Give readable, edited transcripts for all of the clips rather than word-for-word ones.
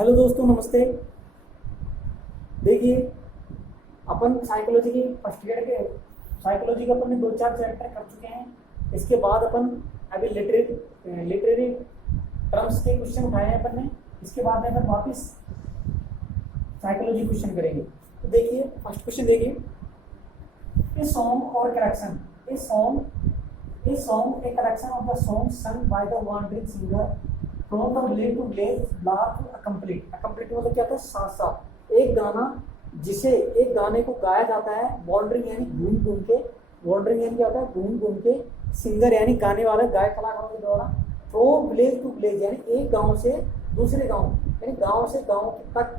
Hello दोस्तों, नमस्ते। देखिए, अपन साइकोलॉजी की फर्स्ट ईयर के साइकोलॉजी के अपन ने 2-4 चैप्टर कर चुके हैं। इसके बाद अपन अभी लिटरेरी टर्म्स के क्वेश्चन उठाए हैं अपन ने। इसके बाद में अपन वापस साइकोलॉजी क्वेश्चन करेंगे। तो देखिए, फर्स्ट क्वेश्चन देखिए, ए सॉन्ग और correction. A song a correction of the song सung by the wandering singer from the village to village large complete मतलब क्या होता है? साथ साथ एक गाना, जिसे एक गाने को गाया जाता है वॉन्डरिंग यानी घूम घूम के। वॉन्डरिंग यानी क्या होता है? घूम घूम के। सिंगर यानी गाने वाला, गायक कलाकारों के द्वारा। फ्रॉम विलेज टू विलेज यानी एक गांव से दूसरे गांव, यानी गांव से गांव तक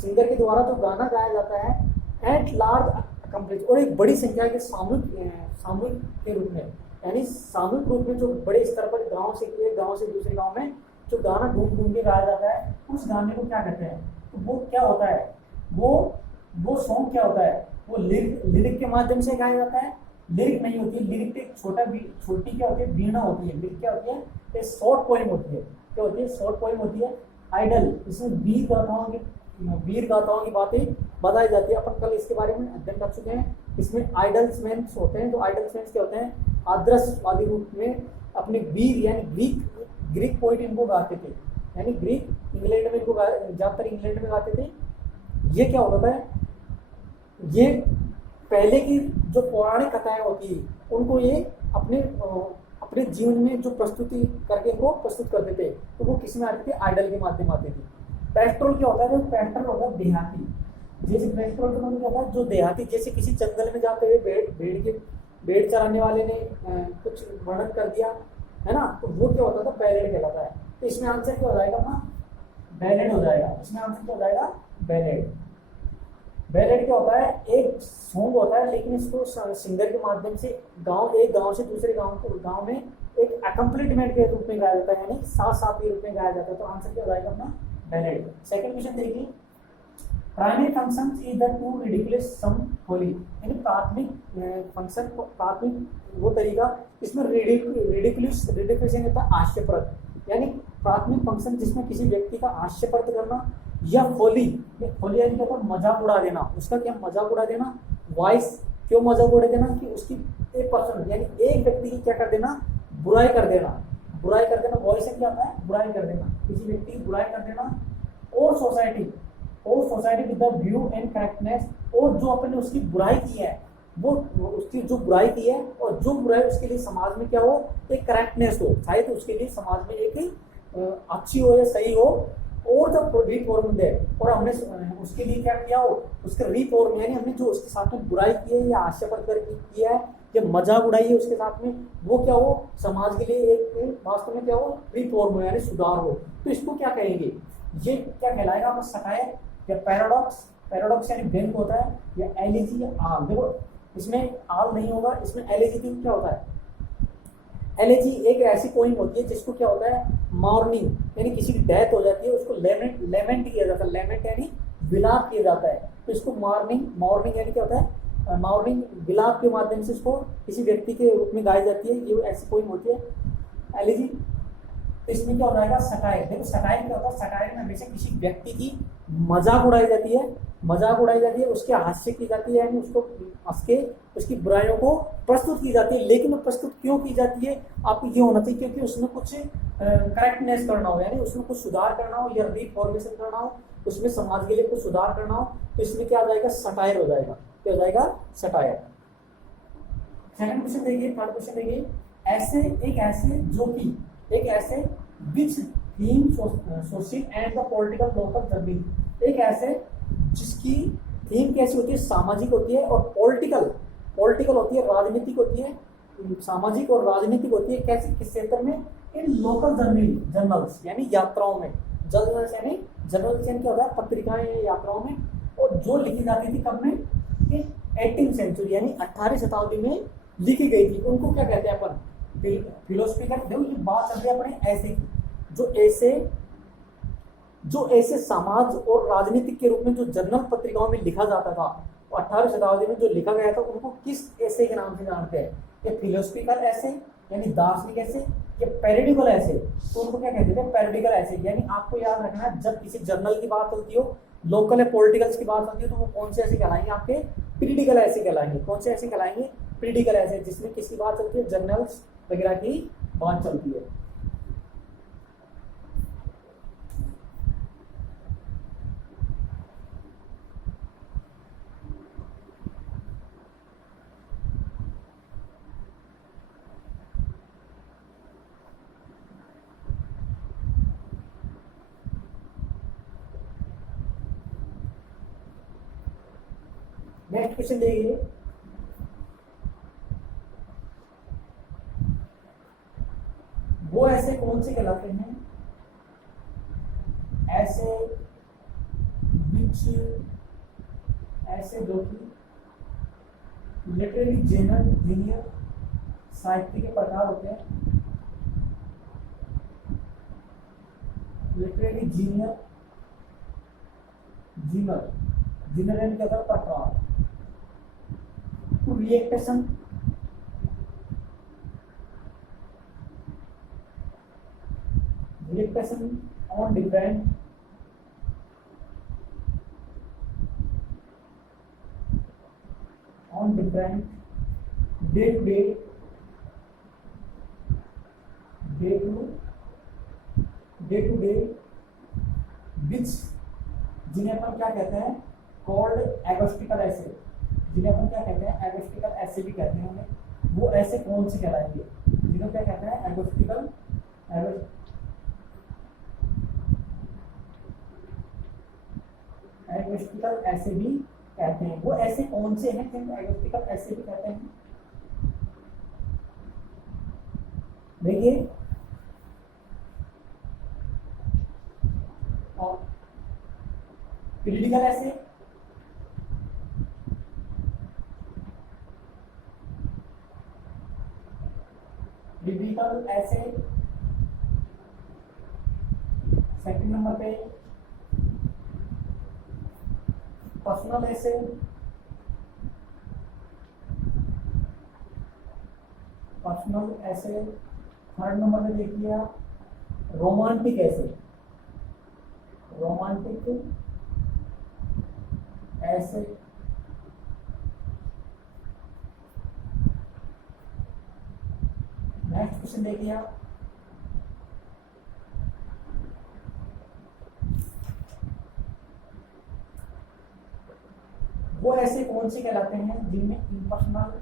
सिंगर के द्वारा जो गाना गाया जाता है एट लार्ज कंप्लीट, और एक बड़ी संख्या के सामूहिक के रूप में, यानी सामूहिक रूप में जो बड़े स्तर पर गांव से एक गांव से दूसरे गांव में जो गाना घूम घूम के गाया जाता है, उस गाने को क्या कहते हैं? तो वो क्या होता है? वो सॉन्ग क्या होता है? वो लिरिक के माध्यम से गाया जाता है। लिरिक नहीं होती है, लिरिक एक छोटी क्या होती है? वीणा होती है। लिरिक क्या होती है? एक शॉर्ट पोएम होती है। क्या होती है? शॉर्ट पोएम होती है। आइडल, इसमें वीर गाथाओं की बातें बताई जाती है। अपन कल इसके बारे में अध्ययन कर चुके हैं। इसमें आइडल्समैन होते हैं। तो आइडल्समैन क्या होते हैं? आदर्शवादी रूप में अपने वीर यानी ग्रीक पोइट इनको गाते थे, यानी ग्रीक इंग्लैंड में इनको ज्यादातर इंग्लैंड में गाते थे। ये क्या होता है? ये पहले की जो पौराणिक कथाएं होती है उनको ये अपने जीवन में जो प्रस्तुति करके इनको प्रस्तुत करते थे, तो वो किस में आते थे? आइडल के माध्यम आते थे। पेस्ट्रोल क्या होता है? जो पेस्ट्रोल होता है देहाती, जैसे पेस्ट्रोल का मतलब क्या होता है? जो देहाती, जैसे किसी जंगल में जाते हुए भेड़ चराने वाले ने कुछ वर्णन कर दिया है ना, तो वो क्या होता था? बैलेड कहलाता है। तो इसमें आंसर क्या हो जाएगा अपना? बैलेड हो जाएगा। इसमें आंसर क्या हो जाएगा? बैलेड। बैलेड क्या होता है? एक सॉन्ग होता है, लेकिन इसको सिंगर के माध्यम से एक गांव से दूसरे गांव में एक अकम्प्लीटमेंट के रूप में गाया जाता है, यानी साथ साथ के रूप में गाया जाता है। तो आंसर क्या हो जाएगा अपना? बैलेड। सेकंड क्वेश्चन देखिए, primary function is the to ridiculous some holy, यानी प्राथमिक फंक्शन, प्राथमिक वो तरीका, इसमें रिडिकुलस यानी होता है हास्यप्रद, यानी प्राथमिक फंक्शन जिसमें किसी व्यक्ति का हास्यप्रद करना, या होली यानी क्या होता है? मजाक उड़ा देना। उसका क्या? मजाक उड़ा देना। वॉइस क्यों मजाक उड़ा देना? कि उसकी एक पर्सन यानी एक व्यक्ति की क्या कर देना? बुराई कर देना। वॉइस से क्या होता है? बुराई कर देना, किसी व्यक्ति की बुराई कर देना। और society with the view and correctness, और जो अपने उसकी बुराई की है, वो उसकी जो बुराई की है और जो बुराई उसके लिए समाज में क्या हो? एक करेक्टनेस हो, शायद उसके लिए समाज में एक अच्छी हो या सही हो, और जब रिफॉर्म दे, और हमने उसके लिए क्या किया हो? उसका रिफॉर्म, यानी हमने जो उसके साथ में बुराई की है या हास्यप्रद करके किया है या मजाक उड़ाई है उसके साथ में, वो क्या हो? समाज के लिए एक वास्तव में क्या हो? रिफॉर्म हो, यानी सुधार हो। तो इसको क्या कहेंगे? ये क्या कहलाएगा? आपको सटायर या पैराडॉक्स यानी व्यंग होता है, या एलिजी या आल। देखो, इसमें आल नहीं होगा, इसमें एलिजी क्या होता है? एलिजी एक ऐसी पोइम होती है जिसको क्या होता है? मॉर्निंग, यानी किसी की डेथ हो जाती है, उसको लेमेंट किया जाता है। लेमेंट यानी विलाप किया जाता है। तो इसको मॉर्निंग यानी क्या होता है? मॉर्निंग विलाप के माध्यम से इसको किसी व्यक्ति के रूप में गाई जाती है। ये ऐसी पोइम होती है एलिजी। तो इसमें क्या हो जाएगा? सटायर। देखो, सटायर क्या होता है? सटायर में हमेशा किसी व्यक्ति की मजाक उड़ाई जाती है, उसके हास्य की जाती है, यानी उसको हंस के उसकी बुराइयों को प्रस्तुत की जाती है। लेकिन वो प्रस्तुत क्यों की जाती है? आपको ये होना चाहिए क्योंकि उसमें कुछ करेक्टनेस करना हो, यानी उसमें कुछ सुधार करना हो या रिफॉर्मेशन करना हो, उसमें समाज के लिए कुछ सुधार करना हो। तो इसमें क्या आ जाएगा? सटायर हो जाएगा। क्या हो जाएगा? सटायर। सेकंड क्वेश्चन देखिए, थर्ड क्वेश्चन देखिए, एक essay which theme social and the political local journey, एक ऐसे जिसकी थीम कैसी होती है? सामाजिक होती है, और पॉलिटिकल होती है, राजनीतिक होती है। सामाजिक और राजनीतिक होती है। कैसे? किस क्षेत्र में? इन लोकल जर्नल्स यानी यात्राओं में। जर्नल्स यानी क्या होता है? पत्रिकाएं यात्राओं में, और जो लिखी जाती थी कब में? इन 18th सेंचुरी यानी 18वीं शताब्दी में लिखी गई थी। उनको क्या कहते हैं अपन? फिलोसफिकल। देखो, ये बात चल रही है अपने ऐसे की, जो ऐसे समाज और राजनीतिक के रूप में जो जर्नल पत्रिकाओं में लिखा जाता था, तो 18वीं शताब्दी में जो लिखा गया था, उनको किस ऐसे के नाम से जानते हैं? ये फिलोसफिकल ऐसे, यानी दार्शनिक एसिड या पेरिडिकल एसिड, तो उनको क्या कहते थे, पेरिडिकल एसिड। यानी आपको याद रखना है जब किसी जर्नल की बात होती हो, लोकल या पॉलिटिकल्स की बात होती है, तो वो कौन से एसिड कहलाएंगे, आपके पीरियडिकल एसिड कहलाएंगे। कौन से एसिड कहलाएंगे, पीरियडिकल एसिड, जिसमें किसकी बात चलती है, जर्नल्स वगैरह की बात चलती है। नेक्स्ट क्वेश्चन देखिए, वो ऐसे कौन से कहलाते हैं, ऐसे विच, ऐसे जो कि लिटरेरी जेनर जीनियर साहित्य के प्रकार होते हैं, लिटरेरी जीनियर जीनर जीनर एंड क्या प्रकार, to रिएक्टेशन on different day to day which, जिन्हें अपन क्या कहते हैं, कॉल्ड एगोस्टिकल एसिड, जिन्हें अपन क्या कहते हैं, एगोस्टिकल एसिड भी कहते हैं उन्हें, वो ऐसे कौन से कहलाएंगे, जिन्हें क्या कहते हैं, एगोस्टिकल एसिड भी कहते हैं। वो ऐसे कौन से हैं जिनको एगोस्टिकल एसिड भी कहते हैं, देखिए, और periodical acid, periodical acid, second number पे पर्सनल एसिड, थर्ड नंबर पे देखिए आप रोमांटिक एसिड, नेक्स्ट क्वेश्चन देखिए आप, वो ऐसे कौन से कहलाते हैं जिनमें इम्पर्सनल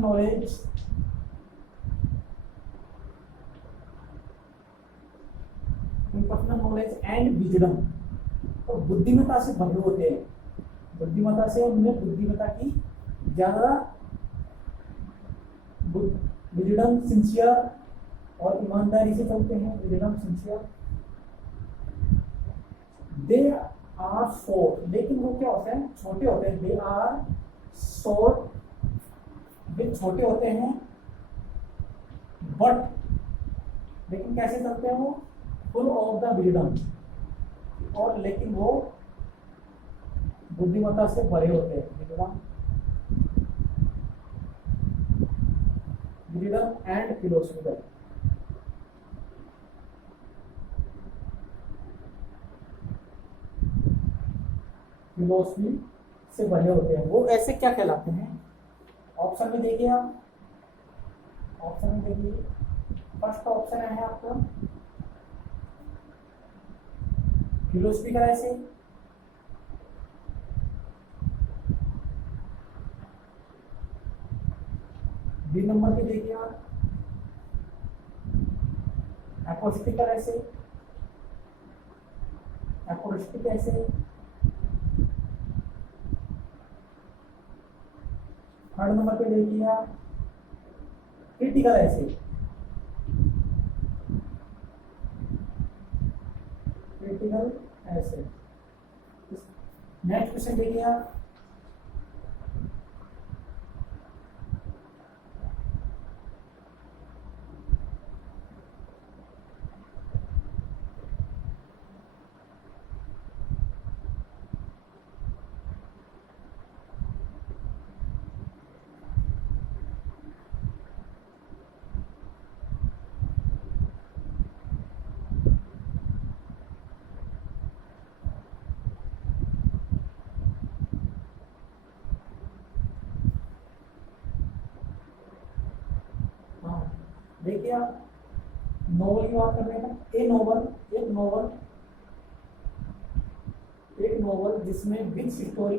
नॉलेज एंड विजडम, तो बुद्धिमत्ता से भरे होते हैं, बुद्धिमत्ता से, उनमें बुद्धिमत्ता की ज्यादा, विजडम सिंसियर और ईमानदारी से चलते हैं, wisdom sincere, they are short, लेकिन वो क्या होते हैं, छोटे होते हैं, दे आर शॉर्ट, वे छोटे होते हैं, बट लेकिन कैसे चलते हैं, वो फुल ऑफ द विजडम, और लेकिन वो बुद्धिमत्ता से भरे होते हैं, विजडम एंड फिलोसफिकल, फिलोसफी से भरे होते हैं, वो ऐसे क्या कहलाते हैं। ऑप्शन में देखिए आप, ऑप्शन में देखिए, फर्स्ट ऑप्शन है आपका फिलोसफिकल एसिड, बी नंबर पे देखिए आप एपोस्टिकल एसिड, थर्ड नंबर पे देखिए आप क्रिटिकल एसिड, नेक्स्ट क्वेश्चन देखिए आप, देखिए आप नोवेल की बात कर रहे हैं, एक नोवेल जिसमें विच स्टोरी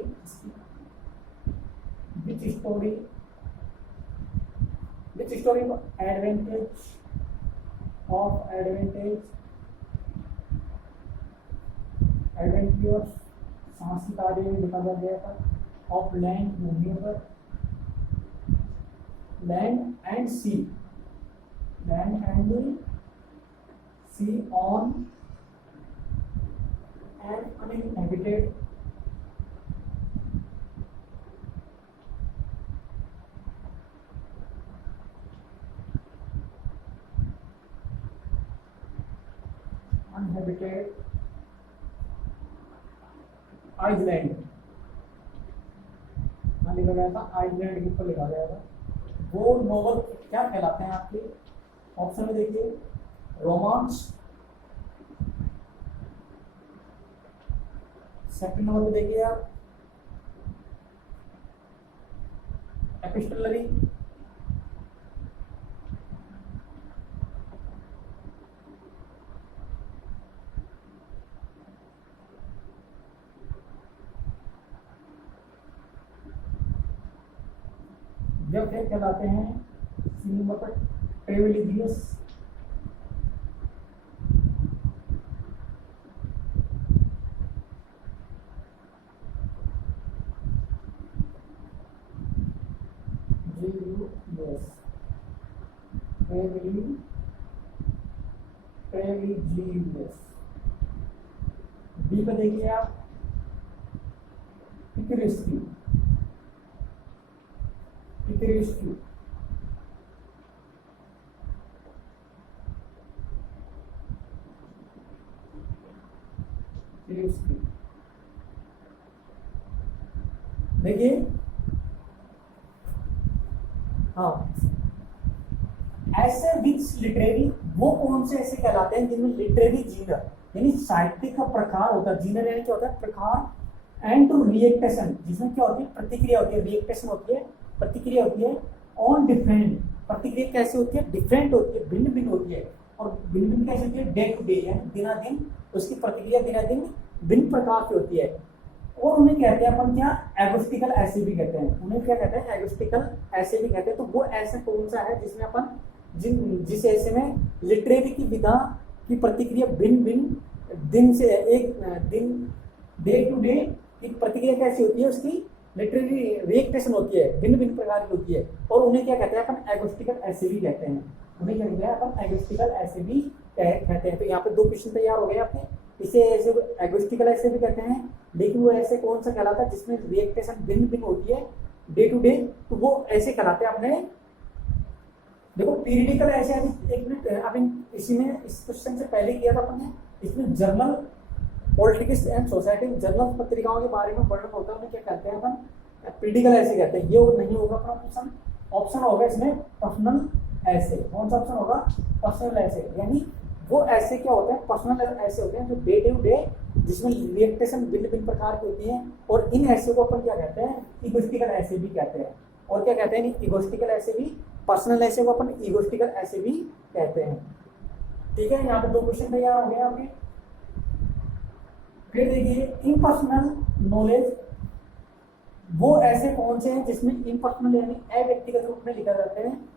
एडवेंचर्स साहसिक कार्य में लिखा गया था, ऑफ लैंड भूमि पर, land and sea on an uninhabited island लिखा गया था, आइसलैंड के ऊपर लिखा गया था। वो नोवेल क्या कहलाते हैं आपके ऑप्शन में देखिए, रोमांस, सेकंड नंबर पे देखिए आप एपिस्टोलरी, जब फिर कहलाते हैं सी नंबर पर ट्रेविलिजियस, बी पे देखिए आप पिक्टोरियस्की, देखिए हाँ, ऐसे विच लिटरेरी, वो कौन से ऐसे कहलाते हैं जिनमें लिटरेरी जीनर यानी साहित्य का प्रकार होता है, जीनर यानी क्या होता है प्रकार, एंड टू रिएक्टेशन जिसमें क्या होती है प्रतिक्रिया होती है, रिएक्टेशन होती है प्रतिक्रिया होती है, ऑन डिफरेंट, प्रतिक्रिया कैसे होती है डिफरेंट होती है, भिन्न भिन्न होती है, और भिन्न भिन्न कैसे होती है डे टू डे यानी दिनादिन उसकी प्रतिक्रिया दिनादिन भिन्न प्रकार की होती है। और उन्हें कहते हैं अपन क्या, एगोस्टिकल ऐसे भी कहते हैं, उन्हें क्या कहते हैं एगोस्टिकल ऐसे भी कहते हैं। तो वो ऐसा कौन सा है जिसमें अपन जिस ऐसे में लिटरेरी की विधा की प्रतिक्रिया भिन्न भिन्न दिन से एक दिन डे टू डे की प्रतिक्रिया कैसी होती है, उसकी लिटरेरी रिएक्टेशन होती है, भिन्न भिन्न प्रकार की होती है, और उन्हें क्या कहते हैं अपन एगोस्टिकल ऐसे भी कहते हैं, उन्हें क्या कहते हैं अपन एगोस्टिकल ऐसे भी कहते हैं। तो यहाँ पे दो क्वेश्चन तैयार हो गए आपके, इसे ऐसे एगोस्टिकल ऐसे भी कहते हैं, लेकिन वो ऐसे कौन सा कहलाता है जिसमें रिएक्टेशन भिन्न भिन्न होती है डे टू डे, तो वो ऐसे कहलाते हैं। आपने देखो पीरियडिकल ऐसे, एक मिनट अब इसी में इस क्वेश्चन से पहले किया था अपन ने, इसमें journal politics and society journal पत्रिकाओं के बारे में वर्णन होता है, उन्हें क्या कहते हैं अपन पीरियडिकल ऐसे कहते हैं। ये नहीं होगा अपना ऑप्शन, ऑप्शन होगा इसमें पर्सनल ऐसे। कौन सा ऑप्शन होगा, पर्सनल ऐसे, यानी वो ऐसे क्या होते हैं पर्सनल ऐसे होते हैं जो डे टू डे जिसमें रिएक्टेशन भिन्न भिन्न प्रकार की होती है, और इन ऐसे को अपन क्या कहते हैं इगोस्टिकल ऐसे भी कहते हैं। और क्या कहते हैं इगोस्टिकल ऐसे भी, पर्सनल ऐसे को अपन इगोस्टिकल ऐसे भी कहते हैं। ठीक है, यहाँ पे दो क्वेश्चन तैयार हो गए आपके। फिर देखिए इम्पर्सनल नॉलेज, वो ऐसे कौन से हैं जिसमें इम्पर्सनल यानी अव्यक्तिगत रूप में लिखा जाते हैं,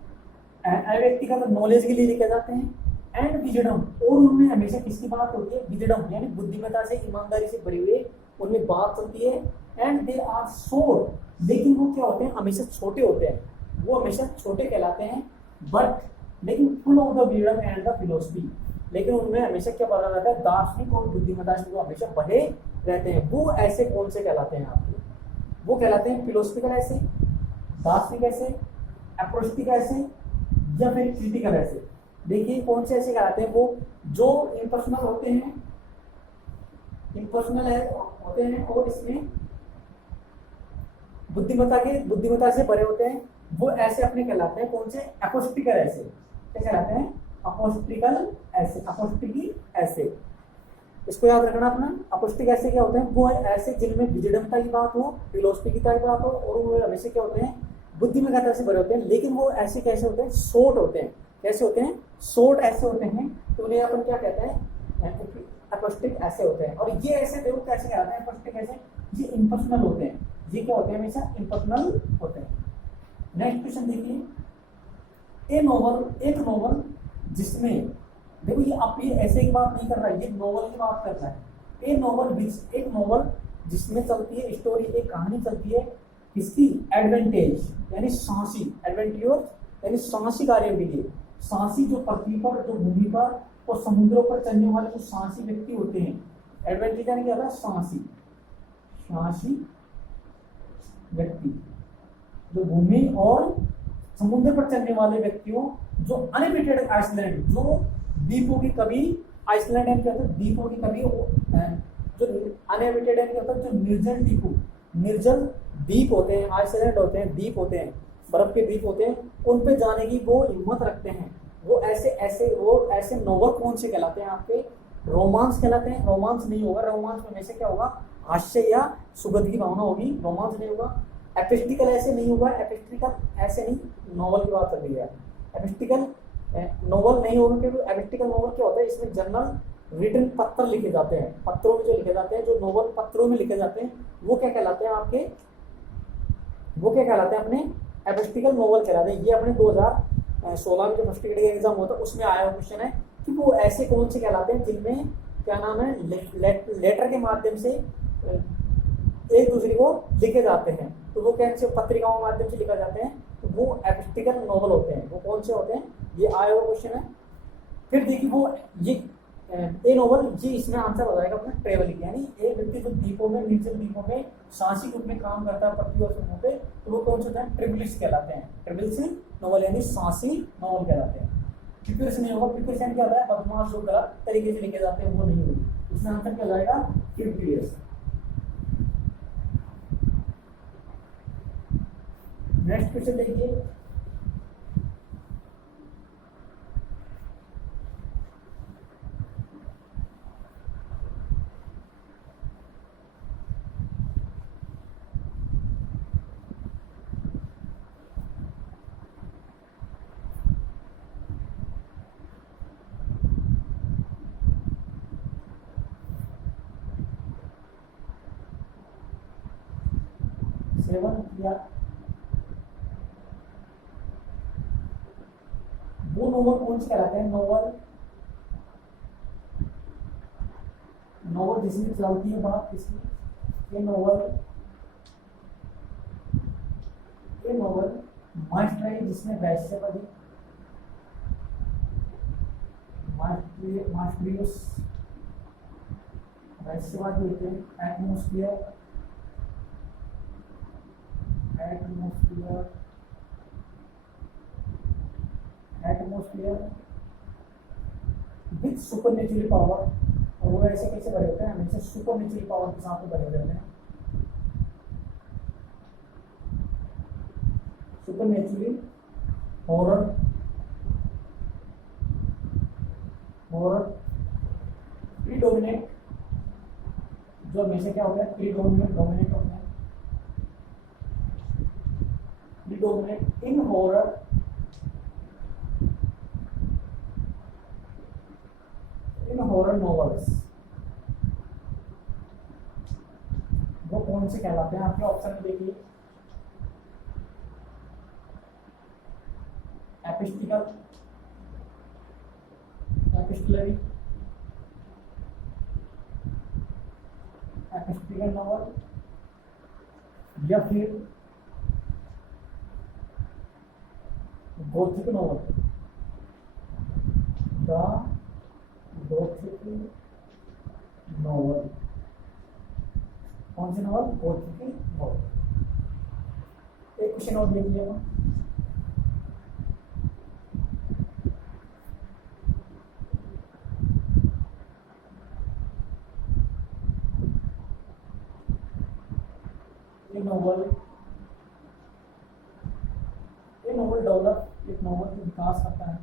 अव्यक्तिगत नॉलेज के लिए लिखे जाते हैं, एंड विजडम, और उनमें हमेशा किसकी बात होती है विजडम यानी बुद्धिमत्ता से ईमानदारी से भरी हुई उनमें बात चलती है। एंड दे आर शॉर्ट, लेकिन वो क्या होते हैं हमेशा छोटे होते हैं, वो हमेशा छोटे कहलाते हैं, बट लेकिन full of the wisdom and the philosophy, लेकिन उनमें हमेशा क्या भरा रहता है दार्शनिक और बुद्धिमत्ता से वो हमेशा भरे रहते हैं। वो ऐसे कौन से कहलाते हैं आपके, वो कहलाते हैं फिलोसफिकल ऐसे, दार्शनिक ऐसे, एप्रोस्टिक ऐसे, या फिर क्रिटिकल ऐसे। देखिए कौन से ऐसे कहलाते हैं, वो जो इम्पर्सनल होते हैं, इम्पर्सनल होते हैं और इसमें बुद्धिमत्ता से भरे होते हैं, वो ऐसे अपने कहलाते हैं। कौन से, एपोस्टिकल ऐसे, क्या कहलाते हैं अपोस्टिकल ऐसे, अपोस्टिकी ऐसे, इसको याद रखना अपना। अपोस्टिक ऐसे क्या होते हैं, वो ऐसे जिनमें विजडमता की बात हो, फिलोसफी की बात हो, और वो हमेशा क्या होते हैं बुद्धिमत्ता से भरे होते हैं, लेकिन वो ऐसे कैसे होते हैं शॉर्ट होते हैं, कैसे होते हैं, शॉर्ट ऐसे होते हैं, तो उन्हें अपन क्या कहते हैं, एपोस्टिक ऐसे होते हैं। और ये ऐसे देखो कैसे कहलाते हैं, एपोस्टिक ऐसे, ये इम्पर्सनल होते हैं, ये क्या होते हैं, हमेशा इम्पर्सनल होते हैं। नेक्स्ट क्वेश्चन देखिए, एक नोवेल जिसमें, देखो ये आप ये ऐसे की बात नहीं कर रहा है, ये नोवेल की बात कर रहा है। एक नोवेल जिसमें चलती है स्टोरी, एक कहानी चलती है किसकी, एडवेंटेज यानी साहसी, एडवेंट्योर यानी साहसी कार्यों के लिए, साहसी जो पृथ्वी पर, जो भूमि पर और समुद्रों पर चलने वाले जो साहसी व्यक्ति होते हैं, एडवेंचर यानी क्या होता है, साहसी व्यक्ति, जो भूमि और समुद्र पर चलने वाले व्यक्तियों, जो अनलिमिटेड आइसलैंड, जो द्वीपों की कभी, आइसलैंड यानी क्या होता है, द्वीपों की कभी, जो अनलिमिटेड यानी क्या होता है, जो निर्जल द्वीप होते हैं, आइसलैंड होते हैं, द्वीप होते हैं, बर्फ के द्वीप होते हैं, उन पे जाने की वो हिम्मत रखते हैं। वो ऐसे नोवेल कौन से कहलाते हैं, आपके रोमांस कहलाते हैं। रोमांस नहीं होगा, रोमांस में से क्या होगा, हास्य या सुगंध की भावना होगी, रोमांस नहीं होगा। एपिस्टिकल ऐसे नहीं होगा, एपिस्टिकल ऐसे नहीं, नोवेल की बात कर रही है, एपिस्टिकल नोवेल नहीं होगा, क्योंकि एपिस्टिकल नोवेल क्या होता है, इसमें जनरल रिटन पत्र लिखे जाते हैं, पत्रों में जो लिखे जाते हैं, जो नोवेल पत्रों में लिखे जाते हैं, वो क्या कहलाते हैं आपके, वो क्या कहलाते हैं अपने, एपिस्टिकल नोवेल कहलाते हैं। ये अपने 2016 में जो फर्स्ट ग्रेड का एग्जाम होता है उसमें आया हुआ क्वेश्चन है कि वो ऐसे कौन से कहलाते हैं जिनमें क्या नाम है, लेटर के माध्यम से एक दूसरे को लिखे जाते हैं, तो वो कैसे पत्रिकाओं के माध्यम से लिखा जाते हैं, तो वो एपिस्टिकल नोवेल होते हैं। वो कौन से होते हैं, ये आया हुआ क्वेश्चन है। फिर देखिए वो ये नोवेल, जी इसमें आंसर हो जाएगा अपना ट्रेवलिंग, यानी एक व्यक्ति जो द्वीपों में, निर्जल द्वीपों में साहसी रूप में काम करता है पृथ्वी और समुद्र पे, तो वो कौन से होते हैं, ट्रिबलिस्ट कहलाते हैं। ट्रिबलिस्ट नोवेल यानी साहसी नोवेल कहलाते हैं। प्रिक्वियस नहीं होगा, प्रिक्वियस क्या होता है, बदमाश जो गलत तरीके से लिखे जाते हैं, वो नहीं होगी। इसमें आंसर क्या हो जाएगा, प्रिक्वियस। नेक्स्ट क्वेश्चन देखिए, या वो नोवेल कौन से कहलाते हैं, नोवेल जिसमें चलती है बात किसकी, ये नोवेल मास्टरी, जिसमें वैश्यवादी, मास्टरियस वैश्यवादी होते हैं। एटमोस्फियर विद सुपरनेचुरल पावर, और वो ऐसे कैसे बने होते हैं, हमेशा सुपरनेचुरल पावर के साथ बने रहते हैं। सुपरनेचुरल हॉरर प्रीडोमिनेट, जो हमेशा क्या होता है, प्रीडोमिनेट होते हैं, प्रीडोमिनेट इन हॉरर, हॉरर नॉवेल्स। वो कौन से कहलाते हैं, आपके ऑप्शन में देखिए, एपिस्टिकल, एपिस्टलरी, एपिस्टिकल नॉवेल, या फिर Gothic novel, the Gothic novel. कौन सी नॉवेल, गोथिक नॉवेल। एक क्वेश्चन और देख लिया, ये नॉवेल डेवलप, एक नॉवेल का विकास करता है,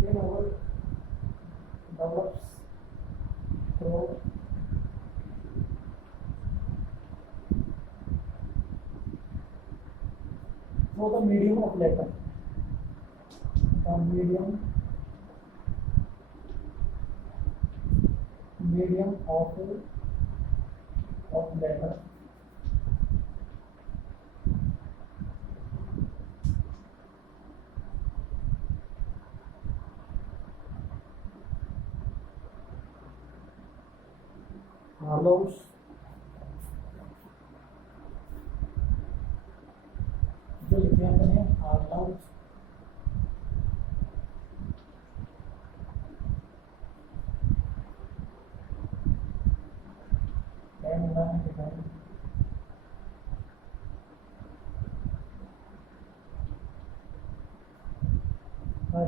ये novel develops through the medium of letter, or medium of letter allows जो लिखे हैं मैंने allows and learn design by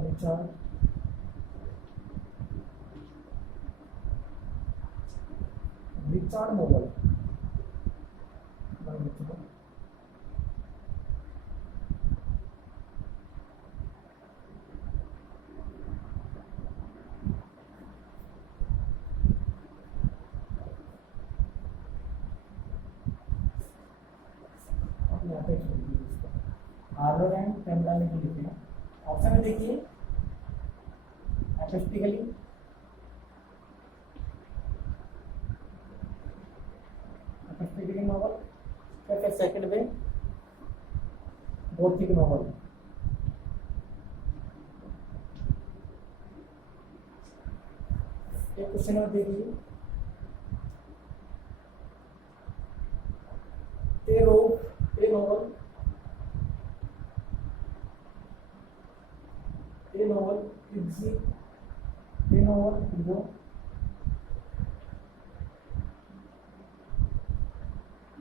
Richard Noble by Richard यहाँ पे छोड़ दीजिए इसको आर्लो एंड कैमरा में जो लिखे हैं ऑप्शन में देखिए एकोस्टिकली एकोस्टिकली नॉवल फिर सेकंड में गॉथिक नॉवल एक क्वेश्चन और देखिए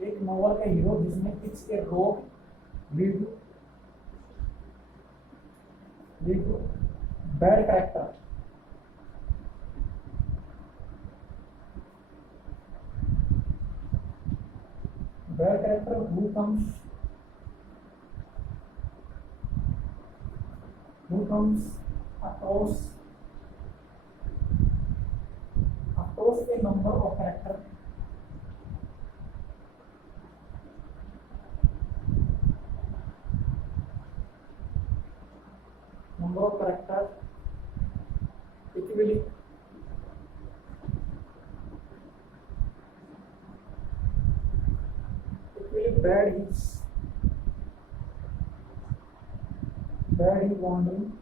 एक नॉवल का हीरो जिसमें इट्स ए रोग lead bad character who comes across a number of characters equally bad his wandering